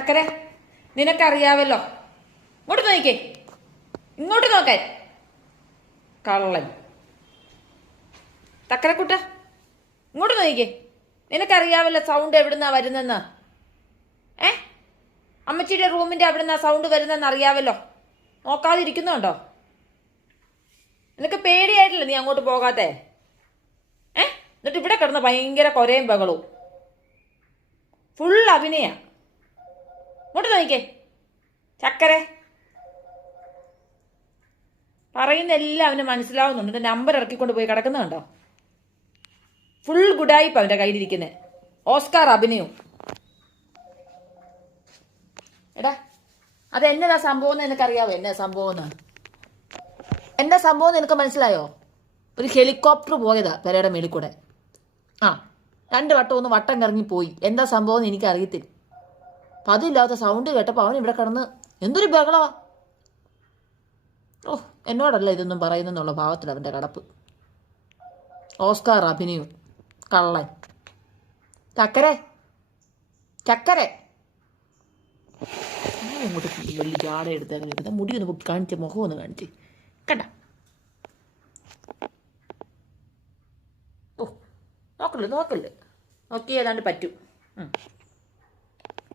ചക്കരെ, നിനക്കറിയാവല്ലോ. ഇങ്ങോട്ട് നോക്കിക്കേ, ഇങ്ങോട്ട് നോക്കാൻ. കള്ളൻ. തക്കരക്കുട്ട, ഇങ്ങോട്ട് നോക്കിക്കേ. നിനക്കറിയാവല്ലോ സൗണ്ട് എവിടുന്നാ വരുന്നെന്ന്. അമ്മച്ചിയുടെ റൂമിന്റെ അവിടുന്ന് സൗണ്ട് വരുന്നെന്ന് അറിയാവല്ലോ. നോക്കാതിരിക്കുന്നുണ്ടോ? നിനക്ക് പേടിയായിട്ടില്ല നീ അങ്ങോട്ട് പോകാത്തെ? എന്നിട്ട് ഇവിടെ കിടന്ന് ഭയങ്കര കൊരയും ബഹളവും. ഫുൾ അഭിനയ. ഇങ്ങോട്ട് നോക്കിക്കേ ചക്കരെ. പറയുന്ന എല്ലാം അവന് മനസ്സിലാവുന്നുണ്ട്. എന്റെ നമ്പർ ഇറക്കിക്കൊണ്ട് പോയി കിടക്കുന്നുണ്ടോ? ഫുൾ ഗുഡായിപ്പ് അവന്റെ കയ്യിലിരിക്കുന്നത്. ഓസ്കാർ അഭിനയവും. എടാ, അത് എന്നതാ സംഭവം എന്ന് നിനക്കറിയാവോ? എന്നാ സംഭവം എന്നാ സംഭവം നിനക്ക് മനസ്സിലായോ? ഒരു ഹെലികോപ്റ്റർ പോയതാ പെരയുടെ മേളിൽ കൂടെ. 2 വട്ടം ഒന്ന് വട്ടം കറങ്ങി പോയി. എന്താ സംഭവം എന്ന് എനിക്കറിയത്തില്ല. അപ്പം അതില്ലാത്ത സൗണ്ട് കേട്ടപ്പോൾ അവൻ ഇവിടെ കിടന്ന് എന്തൊരു ബഹളവാ. എന്നോടല്ല ഇതൊന്നും പറയുന്നെന്നുള്ള ഭാവത്തിൽ അവൻ്റെ കിടപ്പ്. ഓസ്കാർ അഭിനയവും. കള്ളൻ. ചക്കരെ, ചക്കരെ. അങ്ങോട്ട് വലിയ ജാട എടുത്ത് അങ്ങനെ എടുത്ത മുടി ഒന്ന് കാണിച്ച്, മുഖം ഒന്ന് കാണിച്ച് കണ്ട. നോക്കല്ലേ നോക്കിയേ ഏതാണ്ട് പറ്റും.